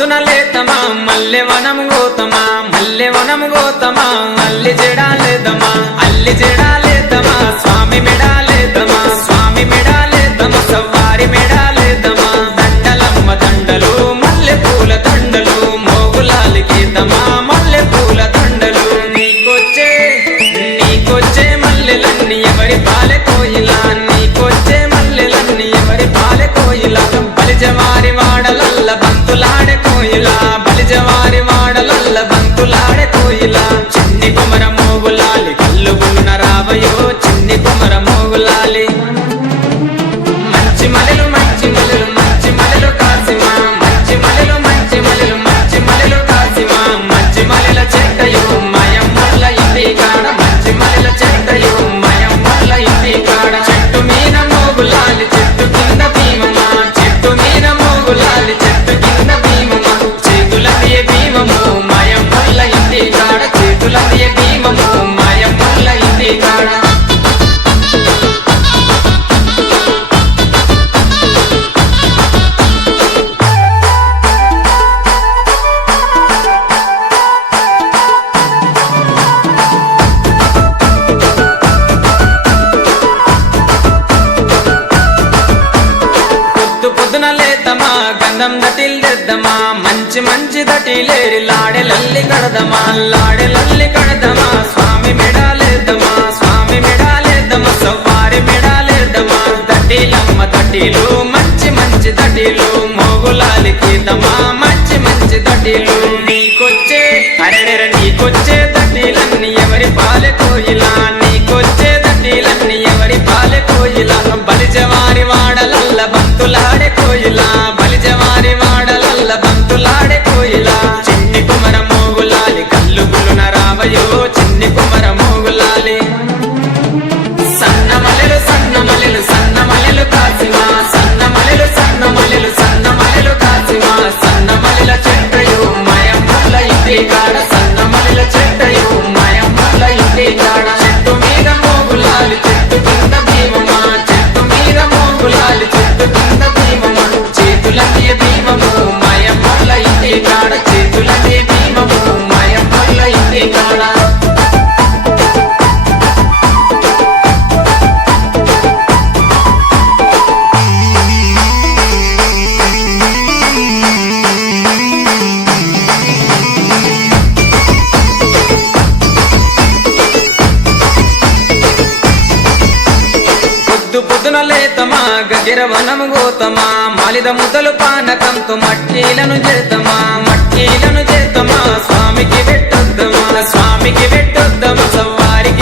పొద్దున లేతమా మల్లె వనము గోతమా మల్లె వనము గోతమా అల్లి జడాలేదమా అల్లి జడాలేదమా స్వామి మెడాలేదమా స్వామి మెడాలేదమా సవ్వారి మెడాలేదమా దండలమ్మ దండలు మల్లె పూల దండలు మోగులాలి గీతమా మల్లె పూల దండలు నీకొచ్చే మల్లెలన్నీ ఎవరి పాలె కోయిలా నీకొచ్చే మల్లెలన్నీ ఎవరి పాలె కోయిలా బలిజవారి వాడలల్ల బంతులాడే కోయిలా బలిజవారి వాడలల్ల బంతులాడే కోయిలా చిన్ని కుమర మోగులాలి కల్లు గున్న రావయో చిన్ని కుమర మోగులాలి మంచి మలెలు మంచి మలెలు మంచి మలెలు కాసిమా మంచి మలెలు మంచి మలెలు మంచి మలెలు కాసిమా మంచి మలెల చెట్టయో మయమ్మల ఇంటి కాడ మంచి మలెల చెట్టయో మయమ్మల ఇంటి కాడ చెట్టు మీద మోగులాలి చెట్టు కింద భీమమా చెట్టు మీద మోగులాలి చెట్టు కింద భీమమా చేతులదియ భీమము మయమ్మల ఇంటి కాడ చేతులదియ భీమము మయమ్మల ఇంటి కాడ పొద్దున లేతమా గంధం దటిల్దెద్దమా మంచి మంచి దటిలేరి లాడే లల్లి కడదమా లాడే లల్లి కడదమా స్వామి మెడాలేద్దమా స్వామి మెడాలేద్దమా సవ్వారి మెడాలేద్దమా దటిలమ్మ దటిలు మంచి మంచి దటిలు మోగులాలి గీతమా మంచి మంచి దటిలు నీకొచ్చే అరెడెర నీకొచ్చే దటిలన్నీ ఎవరి పాలె కోయిలా నీకొచ్చే దటిలన్నీ ఎవరి పాలె కోయిలా బలిజవారి వాడలల్ల బంతులాడే కోయిలా బలిజవారి వాడలల్ల బంతులాడే కోయిలా చిన్ని కుమర మోగులాలి కల్లు గులున రావయో చిన్ని కుమర మోగులాలి సన్న మలెలు సన్న మలెలు సన్న మలెలు కాసిమా సన్న మలెలు సన్న మలెలు సన్న మలెలు కాసిమా సన్న మలెల చెట్టయో మయమ్మల ఇంటి కాడ సన్న మలెల చెట్టయో మయమ్మల ఇంటి కాడ చెట్టు మీద మోగులాలి చెట్టు కింద భీమమా చెట్టు మీద మోగులాలి చెట్టు కింద భీమమా చేతులదియ భీమము మయమ్మల ఇంటి కాడ చేతులదియ భీమము మయమ్మల ఇంటి కాడ పొద్దున లేతమా గగిర వనము గోతమా మాలిద ముద్దలు పానకంతో మట్టీలను చేతమా మట్టీలను చేతమా స్వామికి పెట్టొద్దమా స్వామికి పెట్టొద్దమా